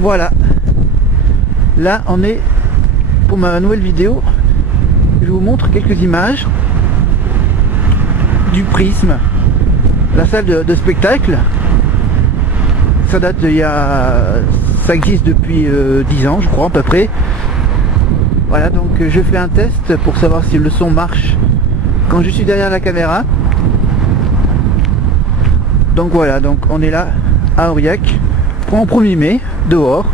Voilà, là on est pour ma nouvelle vidéo. Je vous montre quelques images du Prisme, la salle de spectacle. Ça date ça existe depuis 10 ans je crois à peu près. Voilà, donc je fais un test pour savoir si le son marche quand je suis derrière la caméra. Donc voilà, donc on est là à Aurillac pour un 1er mai, dehors,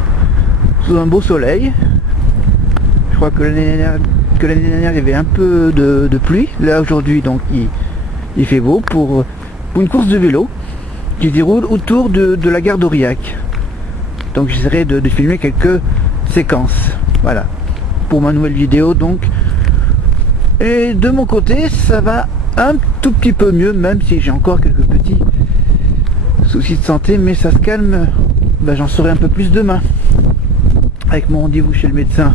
sous un beau soleil. Je crois que l'année dernière il y avait un peu de pluie. Là aujourd'hui donc il fait beau pour une course de vélo qui se déroule autour de la gare d'Aurillac. Donc j'essaierai de filmer quelques séquences. Voilà, pour ma nouvelle vidéo donc. Et de mon côté ça va un tout petit peu mieux, même si j'ai encore quelques petits soucis de santé, mais ça se calme. J'en saurai un peu plus demain avec mon rendez-vous chez le médecin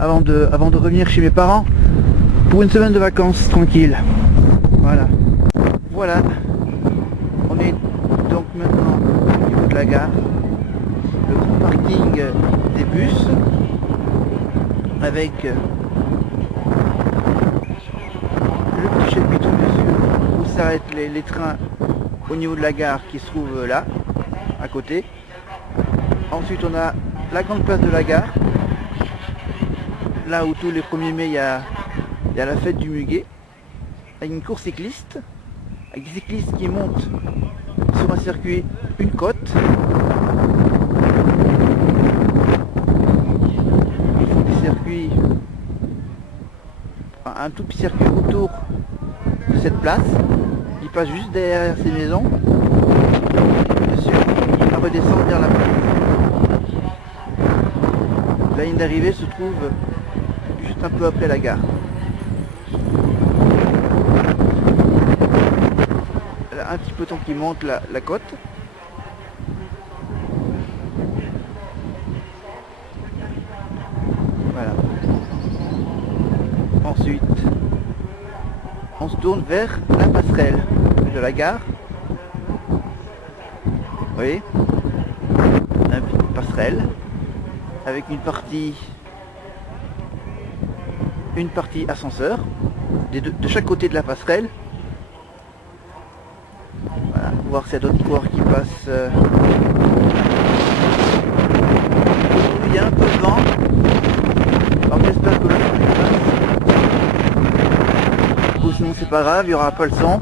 avant de revenir chez mes parents pour une semaine de vacances tranquille. Voilà, on est donc maintenant au niveau de la gare, le grand parking des bus avec le petit chapiteau dessus où s'arrêtent les trains au niveau de la gare qui se trouve là à côté. Ensuite on a la grande place de la gare, là où tous les 1er mai il y a la fête du muguet, avec une course cycliste, avec des cyclistes qui montent sur un circuit, une côte. Ils font des circuits, un tout petit circuit autour de cette place. Ils passent juste derrière ces maisons, dessus, à redescendre vers la place. La ligne d'arrivée se trouve juste un peu après la gare. Là, un petit peloton qui monte la côte. Voilà. Ensuite, on se tourne vers la passerelle de la gare. Vous voyez, une petite passerelle avec une partie ascenseur de chaque côté de la passerelle. Voilà, voir s'il y a d'autres coureurs qui passent. Il y a un peu de vent, alors j'espère que le vent passe. Ou sinon c'est pas grave, il n'y aura pas le son,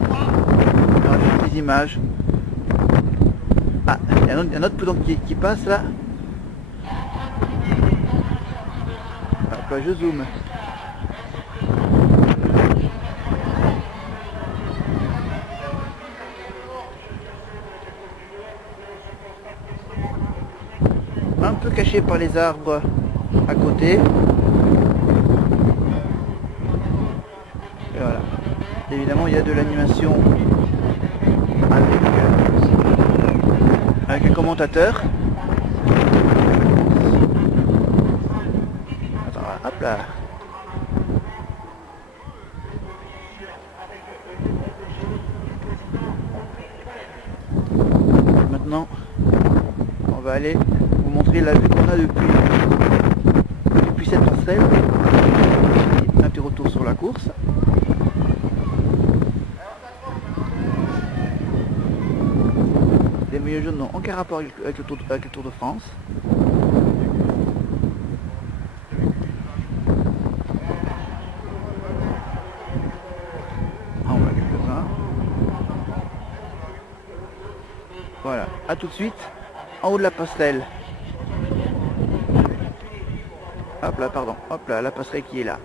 il y aura juste des images. Ah, il y a un autre peloton qui passe là. Je zoome. Un peu caché par les arbres à côté. Et voilà. Évidemment il y a de l'animation avec un commentateur. Hop là. Maintenant, on va aller vous montrer la vue qu'on a depuis cette passerelle. Un petit retour sur la course. Les maillots jaunes n'ont aucun rapport avec le Tour de France. Voilà, à tout de suite, en haut de la passerelle. Hop là, pardon, hop là, la passerelle qui est là.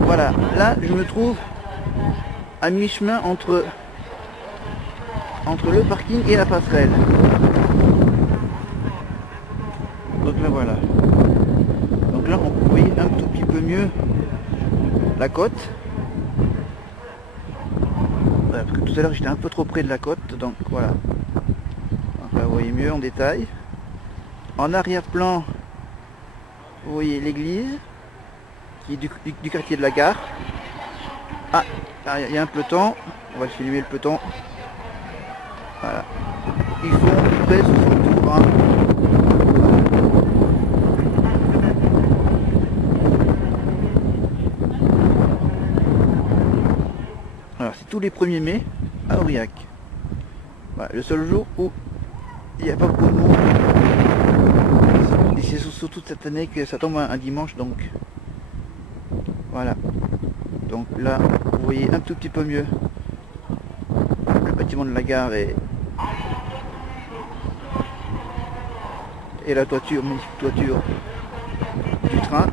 Voilà, là je me trouve à mi-chemin entre le parking et la passerelle. Donc là voilà. Donc là on peut voyez un tout petit peu mieux la côte. Voilà, parce que tout à l'heure j'étais un peu trop près de la côte, donc voilà. Donc là vous voyez mieux en détail. En arrière-plan, vous voyez l'église qui est du quartier de la gare. Ah, il y a un peloton, on va le filmer le peloton. Voilà. Ils font à peu près 60 tours. Hein. Alors c'est tous les 1er mai à Aurillac. Voilà, le seul jour où il n'y a pas beaucoup de monde. Et c'est surtout cette année que ça tombe un dimanche, donc voilà. Donc là, vous voyez un tout petit peu mieux le bâtiment de la gare et la toiture, magnifique toiture du train.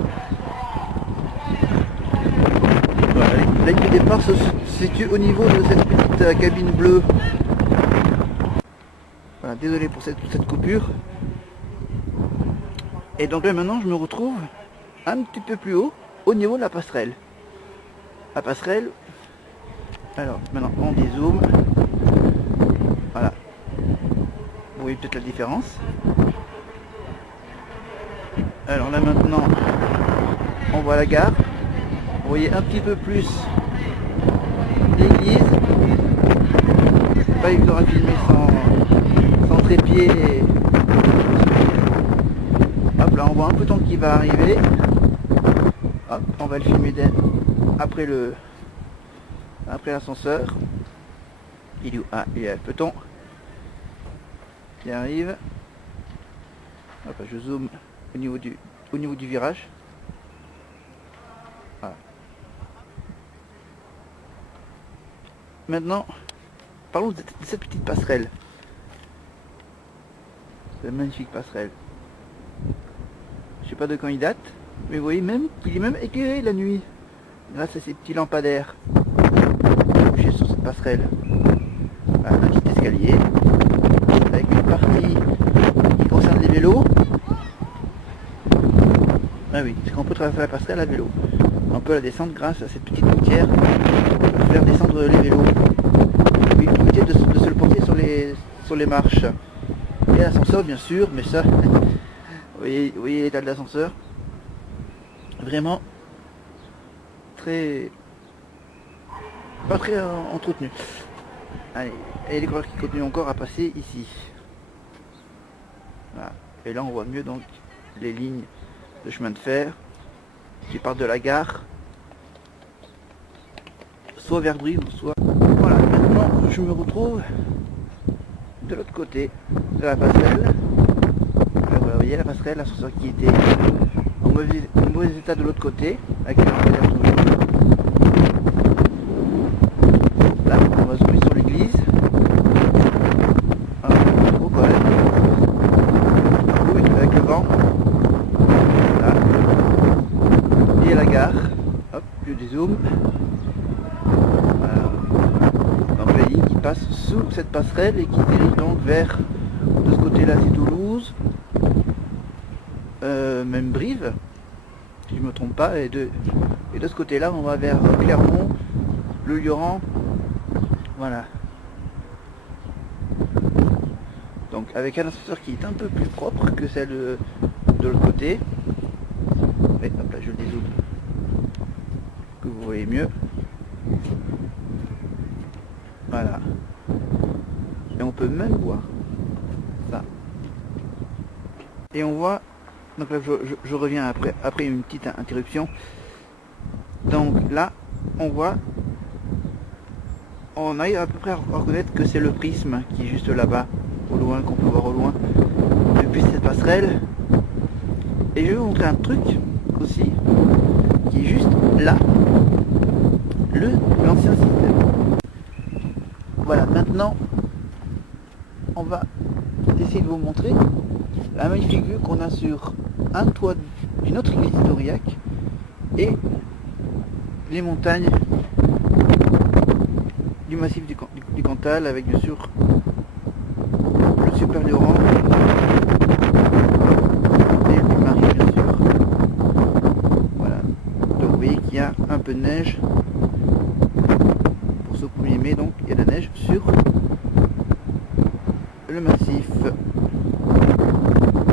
Voilà, la ligne de départ se situe au niveau de cette petite cabine bleue. Voilà, désolé pour cette coupure. Et donc là maintenant je me retrouve un petit peu plus haut au niveau de la passerelle. La passerelle, alors maintenant on dézoome. Voilà. Vous voyez peut-être la différence. Alors là maintenant on voit la gare. Vous voyez un petit peu plus l'église. C'est pas évident à filmer sans trépied. Hop là on voit un peloton qui va arriver. Hop, on va le filmer après l'ascenseur. Il est où? Ah, il y a le peloton qui arrive. Hop, je zoome au niveau du virage. Voilà. Maintenant, parlons de cette petite passerelle. Cette magnifique passerelle. Je sais pas de quand il date, mais vous voyez même qu'il est même éclairé la nuit grâce à ces petits lampadaires couchés sur cette passerelle. Voilà, un petit escalier avec une partie qui concerne les vélos. Ah oui, c'est qu'on peut traverser la passerelle à vélo. On peut la descendre grâce à cette petite gouttière pour faire descendre les vélos. Oui, éviter de se le porter sur les marches. Et l'ascenseur bien sûr, mais ça, vous voyez l'état de l'ascenseur. Vraiment pas très entretenu. Allez, et les coureurs qui continuent encore à passer ici. Voilà. Et là on voit mieux donc les lignes de chemin de fer qui partent de la gare, soit vers Brive, soit... Voilà, maintenant je me retrouve de l'autre côté de la passerelle. Vous voyez la passerelle, l'ascenseur qui était en mauvais état de l'autre côté, avec les lampadaires toujours. Là, on va zoomer sur l'église. Ah, trop quand même. Oui, avec le vent. Là. Et la gare. Hop, je dézoome. Voilà. Donc la ligne qui passe sous cette passerelle et qui dirige donc vers, de ce côté-là c'est Toulouse. Même Brive, si je ne me trompe pas, et de ce côté-là on va vers Clermont, le Lioran, voilà. Donc avec un ascenseur qui est un peu plus propre que celle de l'autre côté. Et hop là, je le dézoome, que vous voyez mieux. Voilà. Et on peut même voir ça. Et on voit... Donc là je reviens après une petite interruption. Donc là on voit, on arrive à peu près à reconnaître que c'est le prisme qui est juste là-bas, au loin, qu'on peut voir au loin, depuis cette passerelle. Et je vais vous montrer un truc aussi, qui est juste là, l'ancien système. Voilà, maintenant on va essayer de vous montrer la magnifique vue qu'on a sur un toit d'une autre église d'Aurillac et les montagnes du massif du Cantal, avec bien sûr le super Lioran et le Puy-Marie bien sûr. Voilà, donc vous voyez qu'il y a un peu de neige. Pour ce 1er mai, donc, il y a de la neige sur le massif.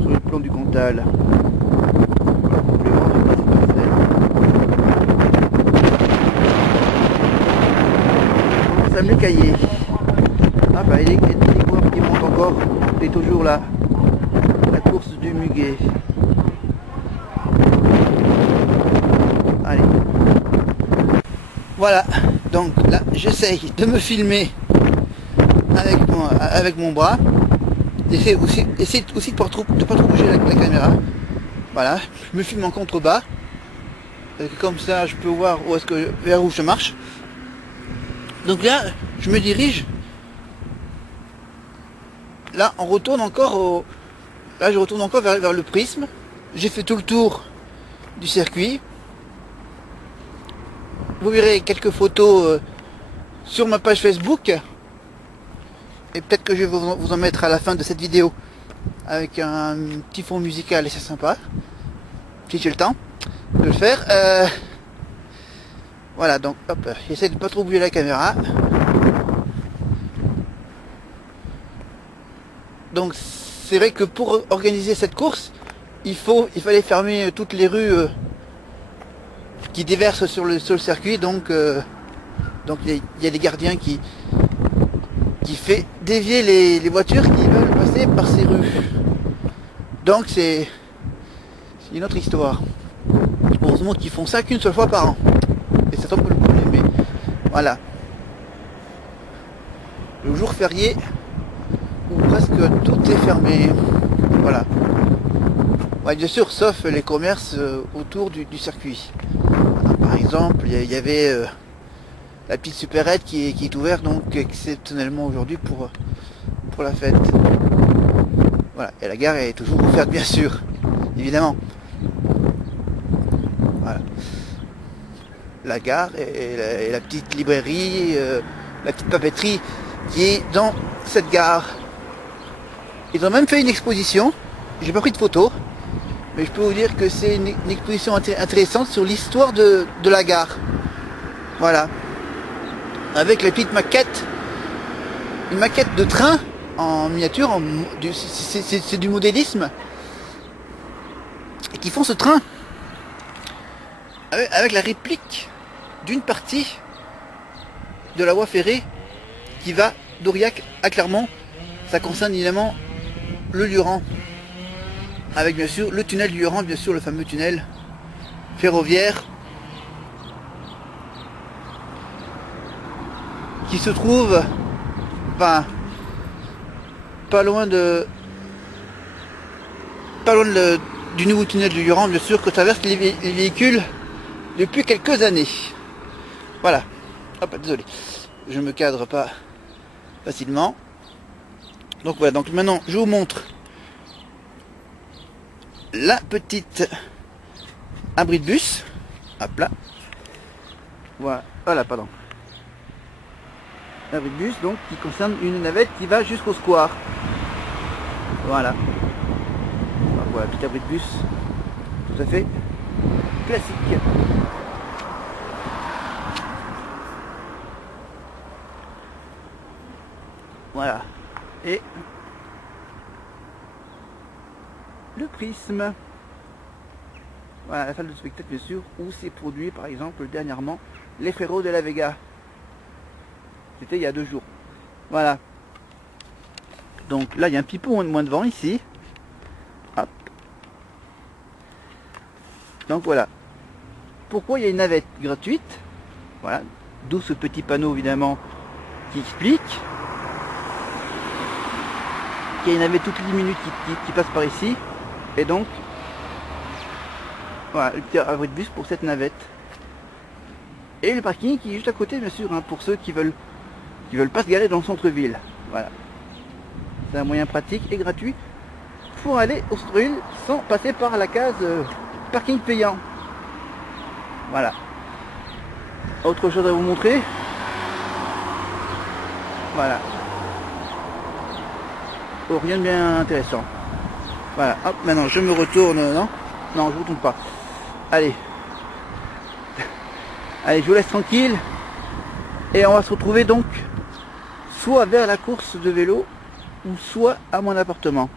Sur le plan du Cantal. Voilà, pour le voir sur le massif parcelle. On commence à me les cahier. Ah bah, les coureurs qui montent encore. Et toujours là. La course du muguet. Allez. Voilà, donc là j'essaye de me filmer avec mon bras. Essayer aussi de pas trop bouger la caméra. Voilà, je me filme en contrebas. Comme ça je peux voir vers où je marche. Donc là, je me dirige. Là, on retourne encore Là, je retourne encore vers le prisme. J'ai fait tout le tour du circuit. Vous verrez quelques photos sur ma page Facebook. Et peut-être que je vais vous en mettre à la fin de cette vidéo. Avec un petit fond musical et c'est sympa. Si j'ai le temps de le faire. Voilà, donc hop, j'essaie de pas trop bouger la caméra. Donc c'est vrai que pour organiser cette course, il fallait fermer toutes les rues qui déversent sur le circuit. Donc il y a des gardiens qui fait dévier les voitures qui veulent passer par ces rues. Donc c'est une autre histoire. Heureusement qu'ils font ça qu'une seule fois par an. Et ça tombe le 1er mai. Voilà. Le jour férié où presque tout est fermé. Voilà. Ouais, bien sûr, sauf les commerces autour du circuit. Alors, par exemple, il y avait la petite supérette qui est ouverte donc exceptionnellement aujourd'hui pour la fête. Voilà. Et la gare est toujours ouverte, bien sûr, évidemment. Voilà. La gare et la petite librairie, la petite papeterie qui est dans cette gare. Ils ont même fait une exposition. J'ai pas pris de photos, mais je peux vous dire que c'est une exposition intéressante sur l'histoire de la gare. Voilà. Avec la petite maquette, une maquette de train en miniature, c'est du modélisme, et qui font ce train avec la réplique d'une partie de la voie ferrée qui va d'Aurillac à Clermont. Ça concerne évidemment le Lioran, avec bien sûr le tunnel du Lioran, bien sûr le fameux tunnel ferroviaire qui se trouve pas loin du nouveau tunnel du Lioran, bien sûr, que traversent les véhicules depuis quelques années. Voilà. Hop, désolé, je me cadre pas facilement. Donc voilà, donc maintenant je vous montre la petite abri de bus. Hop là. Voilà, pardon. Abri de bus donc qui concerne une navette qui va jusqu'au square. Voilà. Donc, voilà, petit abri de bus tout à fait classique. Voilà. Et le prisme. Voilà, la salle de spectacle bien sûr, où s'est produit par exemple dernièrement les Frérots de la Vega. C'était il y a 2 jours. Voilà. Donc là il y a un petit peu moins de vent ici. Hop. Donc voilà. Pourquoi il y a une navette gratuite? Voilà. D'où ce petit panneau évidemment qui explique qu'il y a une navette toutes les 10 minutes qui passe par ici. Et donc voilà, le petit abri de bus pour cette navette. Et le parking qui est juste à côté bien sûr, hein, pour ceux qui veulent pas se garer dans le centre-ville. Voilà. C'est un moyen pratique et gratuit pour aller au centre-ville sans passer par la case parking payant. Voilà. Autre chose à vous montrer. Voilà. Oh, rien de bien intéressant. Voilà, hop, maintenant je me retourne, non, je ne retourne pas. Allez. Allez, je vous laisse tranquille. Et on va se retrouver donc soit vers la course de vélo ou soit à mon appartement.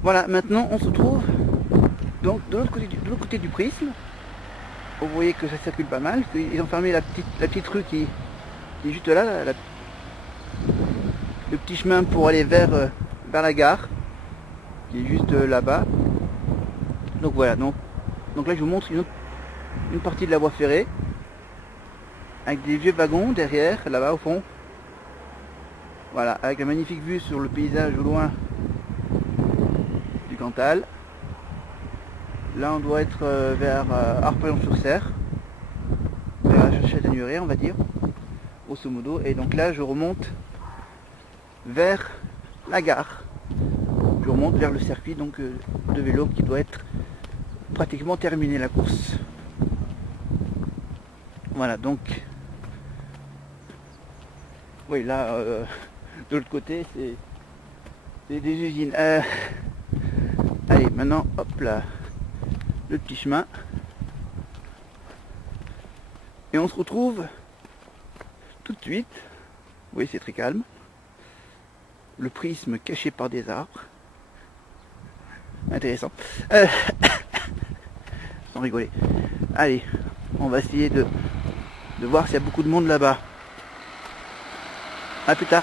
Voilà, maintenant on se trouve donc de l'autre côté du prisme. Vous voyez que ça circule pas mal. Ils ont fermé la petite rue qui est juste là, le petit chemin pour aller vers la gare, qui est juste là-bas. Donc voilà, donc là je vous montre une partie de la voie ferrée, avec des vieux wagons derrière, là-bas au fond. Voilà, avec une magnifique vue sur le paysage au loin du Cantal. Là on doit être vers Arpajon-sur-Cère, vers la Châtaigneraie on va dire, grosso modo. Et donc là je remonte vers la gare. Je remonte vers le circuit donc de vélo qui doit être pratiquement terminé, la course. Voilà, donc oui, là de l'autre côté c'est des usines. Allez, maintenant hop là, le petit chemin, et on se retrouve tout de suite. Oui, c'est très calme, le prisme caché par des arbres, intéressant. Sans rigoler. Allez, on va essayer de voir s'il y a beaucoup de monde là-bas. A plus tard.